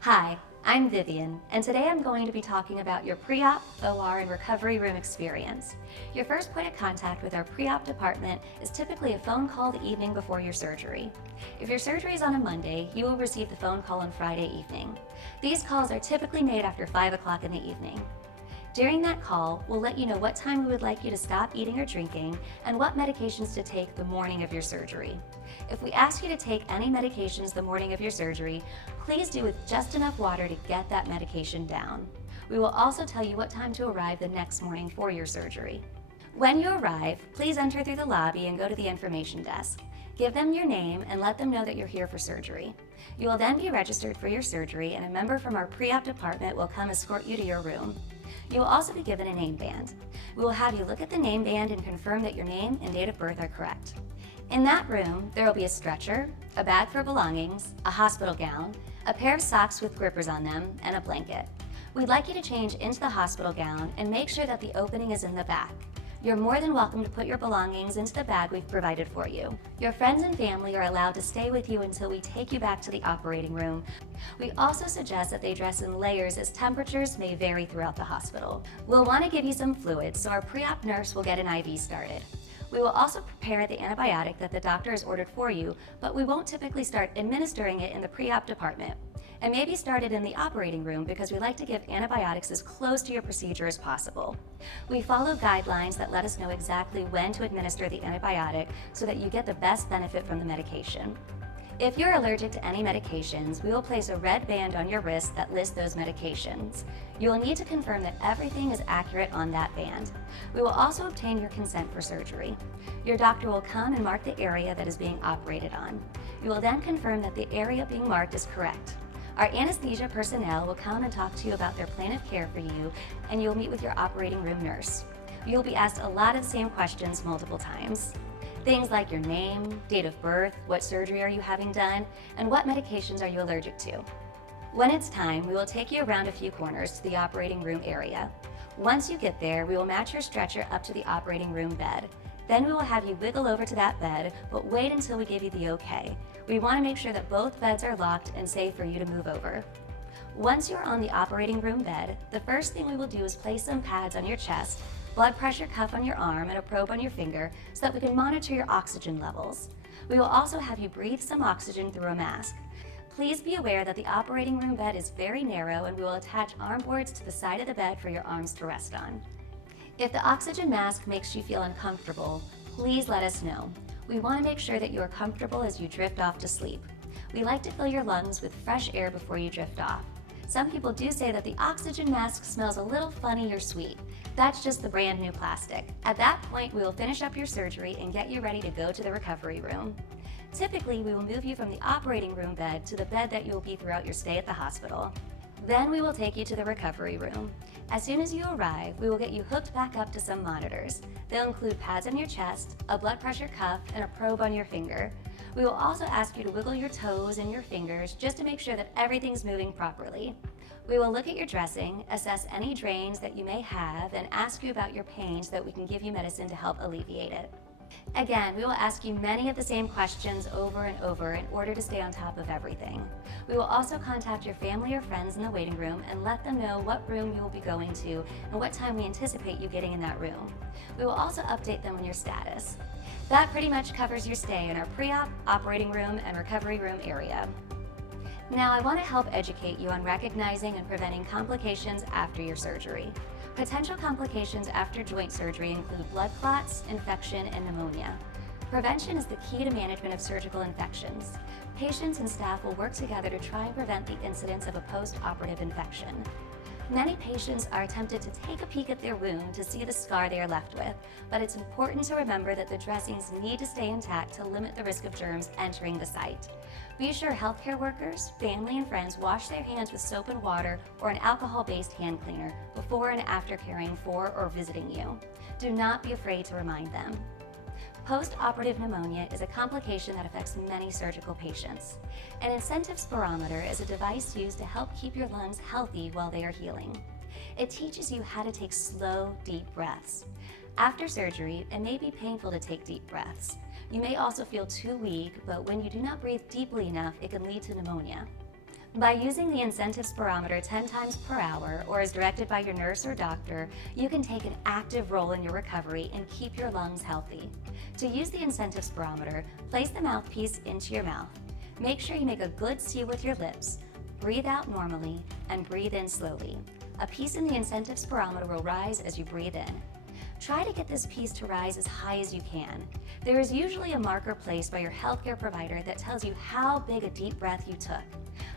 Hi, I'm Vivian, and today I'm going to be talking about your pre-op, OR, and recovery room experience. Your first point of contact with our pre-op department is typically a phone call the evening before your surgery. If your surgery is on a Monday, you will receive the phone call on Friday evening. These calls are typically made after 5 o'clock in the evening. During that call, we'll let you know what time we would like you to stop eating or drinking and what medications to take the morning of your surgery. If we ask you to take any medications the morning of your surgery, please do with just enough water to get that medication down. We will also tell you what time to arrive the next morning for your surgery. When you arrive, please enter through the lobby and go to the information desk. Give them your name and let them know that you're here for surgery. You will then be registered for your surgery, and a member from our pre-op department will come escort you to your room. You will also be given a name band. We will have you look at the name band and confirm that your name and date of birth are correct. In that room, there will be a stretcher, a bag for belongings, a hospital gown, a pair of socks with grippers on them, and a blanket. We'd like you to change into the hospital gown and make sure that the opening is in the back. You're more than welcome to put your belongings into the bag we've provided for you. Your friends and family are allowed to stay with you until we take you back to the operating room. We also suggest that they dress in layers as temperatures may vary throughout the hospital. We'll want to give you some fluids, so our pre-op nurse will get an IV started. We will also prepare the antibiotic that the doctor has ordered for you, but we won't typically start administering it in the pre-op department. It may be started in the operating room because we like to give antibiotics as close to your procedure as possible. We follow guidelines that let us know exactly when to administer the antibiotic so that you get the best benefit from the medication. If you're allergic to any medications, we will place a red band on your wrist that lists those medications. You will need to confirm that everything is accurate on that band. We will also obtain your consent for surgery. Your doctor will come and mark the area that is being operated on. You will then confirm that the area being marked is correct. Our anesthesia personnel will come and talk to you about their plan of care for you, and you'll meet with your operating room nurse. You'll be asked a lot of the same questions multiple times. Things like your name, date of birth, what surgery are you having done, and what medications are you allergic to. When it's time, we will take you around a few corners to the operating room area. Once you get there, we will match your stretcher up to the operating room bed. Then we will have you wiggle over to that bed, but wait until we give you the okay. We want to make sure that both beds are locked and safe for you to move over. Once you're on the operating room bed, the first thing we will do is place some pads on your chest, blood pressure cuff on your arm, and a probe on your finger so that we can monitor your oxygen levels. We will also have you breathe some oxygen through a mask. Please be aware that the operating room bed is very narrow, and we will attach arm boards to the side of the bed for your arms to rest on. If the oxygen mask makes you feel uncomfortable, please let us know. We want to make sure that you are comfortable as you drift off to sleep. We like to fill your lungs with fresh air before you drift off. Some people do say that the oxygen mask smells a little funny or sweet. That's just the brand new plastic. At that point, we will finish up your surgery and get you ready to go to the recovery room. Typically, we will move you from the operating room bed to the bed that you will be throughout your stay at the hospital. Then we will take you to the recovery room. As soon as you arrive, we will get you hooked back up to some monitors. They'll include pads on your chest, a blood pressure cuff, and a probe on your finger. We will also ask you to wiggle your toes and your fingers just to make sure that everything's moving properly. We will look at your dressing, assess any drains that you may have, and ask you about your pain so that we can give you medicine to help alleviate it. Again, we will ask you many of the same questions over and over in order to stay on top of everything. We will also contact your family or friends in the waiting room and let them know what room you will be going to and what time we anticipate you getting in that room. We will also update them on your status. That pretty much covers your stay in our pre-op, operating room, and recovery room area. Now, I want to help educate you on recognizing and preventing complications after your surgery. Potential complications after joint surgery include blood clots, infection, and pneumonia. Prevention is the key to management of surgical infections. Patients and staff will work together to try and prevent the incidence of a post-operative infection. Many patients are tempted to take a peek at their wound to see the scar they are left with, but it's important to remember that the dressings need to stay intact to limit the risk of germs entering the site. Be sure healthcare workers, family, and friends wash their hands with soap and water or an alcohol-based hand cleaner before and after caring for or visiting you. Do not be afraid to remind them. Post-operative pneumonia is a complication that affects many surgical patients. An incentive spirometer is a device used to help keep your lungs healthy while they are healing. It teaches you how to take slow, deep breaths. After surgery, it may be painful to take deep breaths. You may also feel too weak, but when you do not breathe deeply enough, it can lead to pneumonia. By using the incentive spirometer 10 times per hour or as directed by your nurse or doctor, you can take an active role in your recovery and keep your lungs healthy. To use the incentive spirometer, place the mouthpiece into your mouth. Make sure you make a good C with your lips. Breathe out normally and breathe in slowly. A piece in the incentive spirometer will rise as you breathe in. Try to get this piece to rise as high as you can. There is usually a marker placed by your healthcare provider that tells you how big a deep breath you took.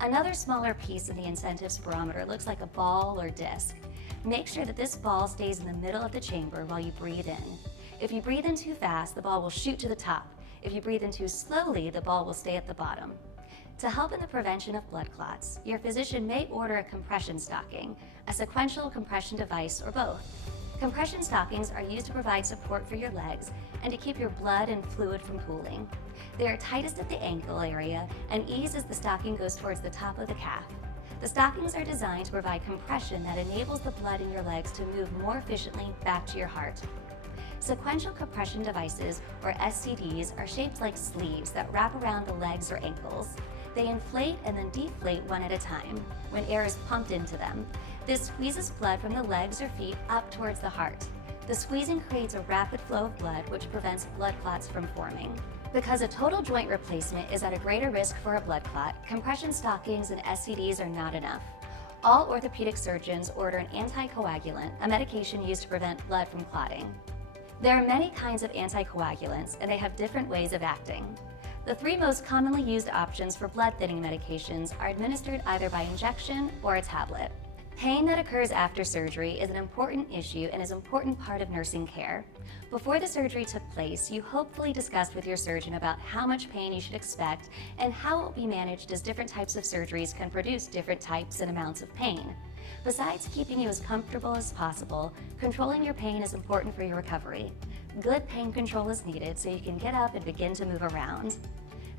Another smaller piece in the incentive spirometer looks like a ball or disc. Make sure that this ball stays in the middle of the chamber while you breathe in. If you breathe in too fast, the ball will shoot to the top. If you breathe in too slowly, the ball will stay at the bottom. To help in the prevention of blood clots, your physician may order a compression stocking, a sequential compression device, or both. Compression stockings are used to provide support for your legs and to keep your blood and fluid from pooling. They are tightest at the ankle area and ease as the stocking goes towards the top of the calf. The stockings are designed to provide compression that enables the blood in your legs to move more efficiently back to your heart. Sequential compression devices, or SCDs, are shaped like sleeves that wrap around the legs or ankles. They inflate and then deflate one at a time when air is pumped into them. This squeezes blood from the legs or feet up towards the heart. The squeezing creates a rapid flow of blood, which prevents blood clots from forming. Because a total joint replacement is at a greater risk for a blood clot, compression stockings and SCDs are not enough. All orthopedic surgeons order an anticoagulant, a medication used to prevent blood from clotting. There are many kinds of anticoagulants, and they have different ways of acting. The three most commonly used options for blood thinning medications are administered either by injection or a tablet. Pain that occurs after surgery is an important issue and is an important part of nursing care. Before the surgery took place, you hopefully discussed with your surgeon about how much pain you should expect and how it will be managed, as different types of surgeries can produce different types and amounts of pain. Besides keeping you as comfortable as possible, controlling your pain is important for your recovery. Good pain control is needed so you can get up and begin to move around.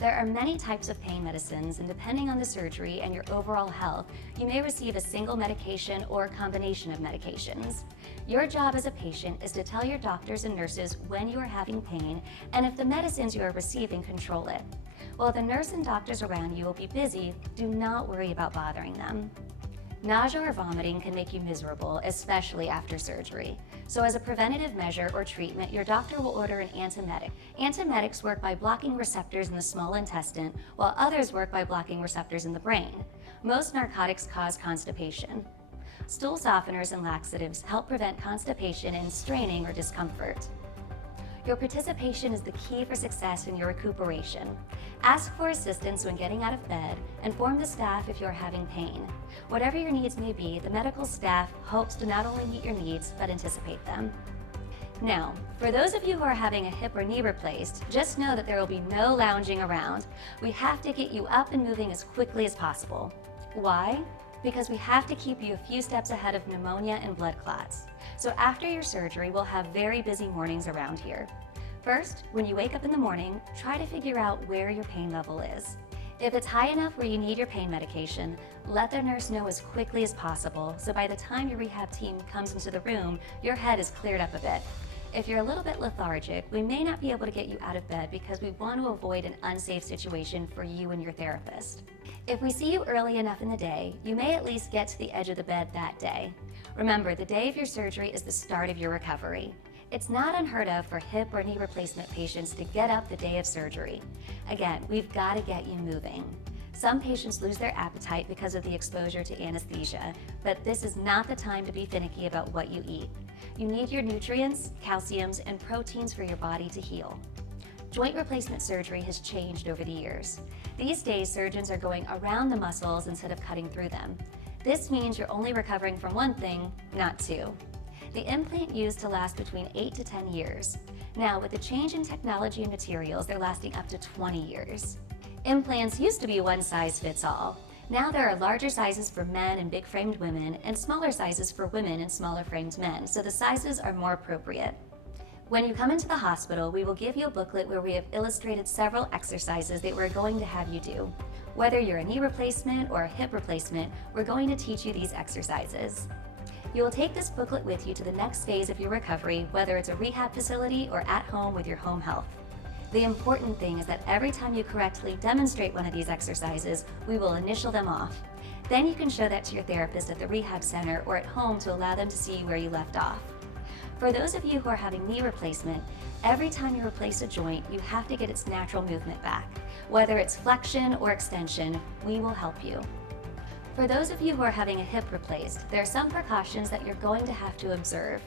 There are many types of pain medicines, and depending on the surgery and your overall health, you may receive a single medication or a combination of medications. Your job as a patient is to tell your doctors and nurses when you are having pain and if the medicines you are receiving control it. While the nurse and doctors around you will be busy, do not worry about bothering them. Nausea or vomiting can make you miserable, especially after surgery. So as a preventative measure or treatment, your doctor will order an antiemetic. Antiemetics work by blocking receptors in the small intestine, while others work by blocking receptors in the brain. Most narcotics cause constipation. Stool softeners and laxatives help prevent constipation and straining or discomfort. Your participation is the key for success in your recuperation. Ask for assistance when getting out of bed. Inform the staff if you are having pain. Whatever your needs may be, the medical staff hopes to not only meet your needs, but anticipate them. Now, for those of you who are having a hip or knee replaced, just know that there will be no lounging around. We have to get you up and moving as quickly as possible. Why? Because we have to keep you a few steps ahead of pneumonia and blood clots. So after your surgery, we'll have very busy mornings around here. First, when you wake up in the morning, try to figure out where your pain level is. If it's high enough where you need your pain medication, let the nurse know as quickly as possible, so by the time your rehab team comes into the room, your head is cleared up a bit. If you're a little bit lethargic, we may not be able to get you out of bed because we want to avoid an unsafe situation for you and your therapist. If we see you early enough in the day, you may at least get to the edge of the bed that day. Remember, the day of your surgery is the start of your recovery. It's not unheard of for hip or knee replacement patients to get up the day of surgery. Again, we've got to get you moving. Some patients lose their appetite because of the exposure to anesthesia, but this is not the time to be finicky about what you eat. You need your nutrients, calciums, and proteins for your body to heal. Joint replacement surgery has changed over the years. These days, surgeons are going around the muscles instead of cutting through them. This means you're only recovering from one thing, not two. The implant used to last between 8 to 10 years. Now, with the change in technology and materials, they're lasting up to 20 years. Implants used to be one size fits all. Now there are larger sizes for men and big-framed women, and smaller sizes for women and smaller-framed men, so the sizes are more appropriate. When you come into the hospital, we will give you a booklet where we have illustrated several exercises that we're going to have you do. Whether you're a knee replacement or a hip replacement, we're going to teach you these exercises. You will take this booklet with you to the next phase of your recovery, whether it's a rehab facility or at home with your home health. The important thing is that every time you correctly demonstrate one of these exercises, we will initial them off. Then you can show that to your therapist at the rehab center or at home to allow them to see where you left off. For those of you who are having knee replacement, every time you replace a joint, you have to get its natural movement back. Whether it's flexion or extension, we will help you. For those of you who are having a hip replaced, there are some precautions that you're going to have to observe.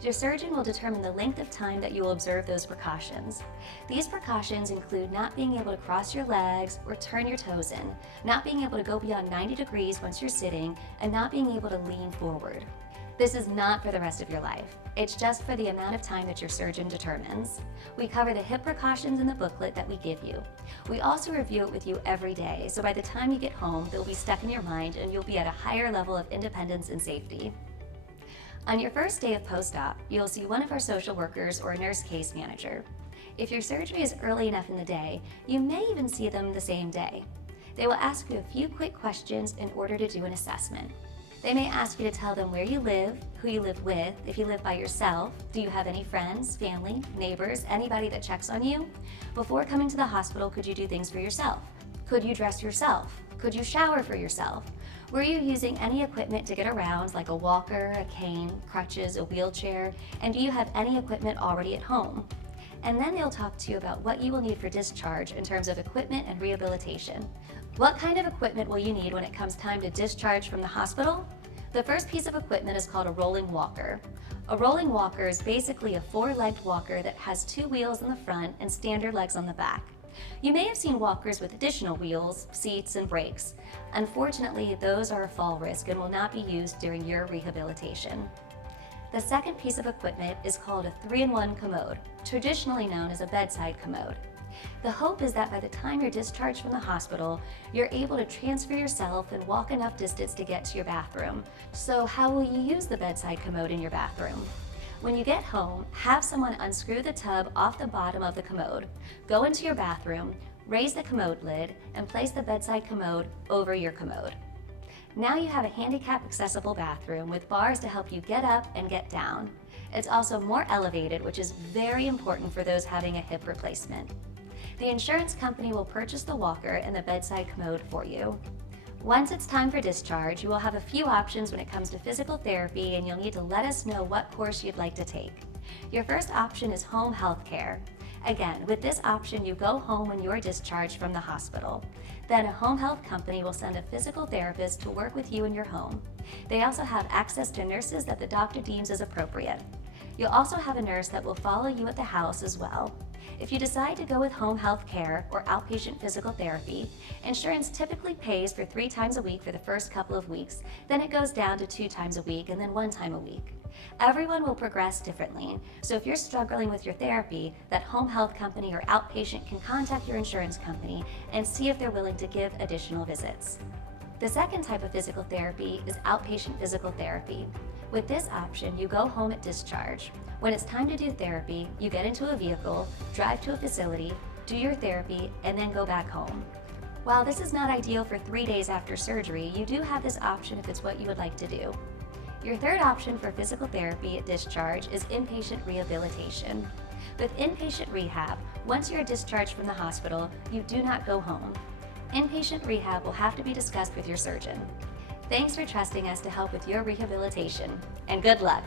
Your surgeon will determine the length of time that you will observe those precautions. These precautions include not being able to cross your legs or turn your toes in, not being able to go beyond 90 degrees once you're sitting, and not being able to lean forward. This is not for the rest of your life. It's just for the amount of time that your surgeon determines. We cover the hip precautions in the booklet that we give you. We also review it with you every day, so by the time you get home, they'll be stuck in your mind and you'll be at a higher level of independence and safety. On your first day of post-op, you'll see one of our social workers or a nurse case manager. If your surgery is early enough in the day, you may even see them the same day. They will ask you a few quick questions in order to do an assessment. They may ask you to tell them where you live, who you live with, if you live by yourself, do you have any friends, family, neighbors, anybody that checks on you? Before coming to the hospital, could you do things for yourself? Could you dress yourself? Could you shower for yourself? Were you using any equipment to get around, like a walker, a cane, crutches, a wheelchair? And do you have any equipment already at home? And then they'll talk to you about what you will need for discharge in terms of equipment and rehabilitation. What kind of equipment will you need when it comes time to discharge from the hospital? The first piece of equipment is called a rolling walker. A rolling walker is basically a four-legged walker that has two wheels in the front and standard legs on the back. You may have seen walkers with additional wheels, seats, and brakes. Unfortunately, those are a fall risk and will not be used during your rehabilitation. The second piece of equipment is called a 3-in-1 commode, traditionally known as a bedside commode. The hope is that by the time you're discharged from the hospital, you're able to transfer yourself and walk enough distance to get to your bathroom. So how will you use the bedside commode in your bathroom? When you get home, have someone unscrew the tub off the bottom of the commode, go into your bathroom, raise the commode lid, and place the bedside commode over your commode. Now you have a handicap accessible bathroom with bars to help you get up and get down. It's also more elevated, which is very important for those having a hip replacement. The insurance company will purchase the walker and the bedside commode for you. Once it's time for discharge, you will have a few options when it comes to physical therapy, and you'll need to let us know what course you'd like to take. Your first option is home health care. Again, with this option, you go home when you're discharged from the hospital. Then a home health company will send a physical therapist to work with you in your home. They also have access to nurses that the doctor deems as appropriate. You'll also have a nurse that will follow you at the house as well. If you decide to go with home health care or outpatient physical therapy, insurance typically pays for 3 times a week for the first couple of weeks, then it goes down to 2 times a week and then 1 time a week. Everyone will progress differently, so if you're struggling with your therapy, that home health company or outpatient can contact your insurance company and see if they're willing to give additional visits. The second type of physical therapy is outpatient physical therapy. With this option, you go home at discharge. When it's time to do therapy, you get into a vehicle, drive to a facility, do your therapy, and then go back home. While this is not ideal for 3 days after surgery, you do have this option if it's what you would like to do. Your third option for physical therapy at discharge is inpatient rehabilitation. With inpatient rehab, once you're discharged from the hospital, you do not go home. Inpatient rehab will have to be discussed with your surgeon. Thanks for trusting us to help with your rehabilitation, and good luck!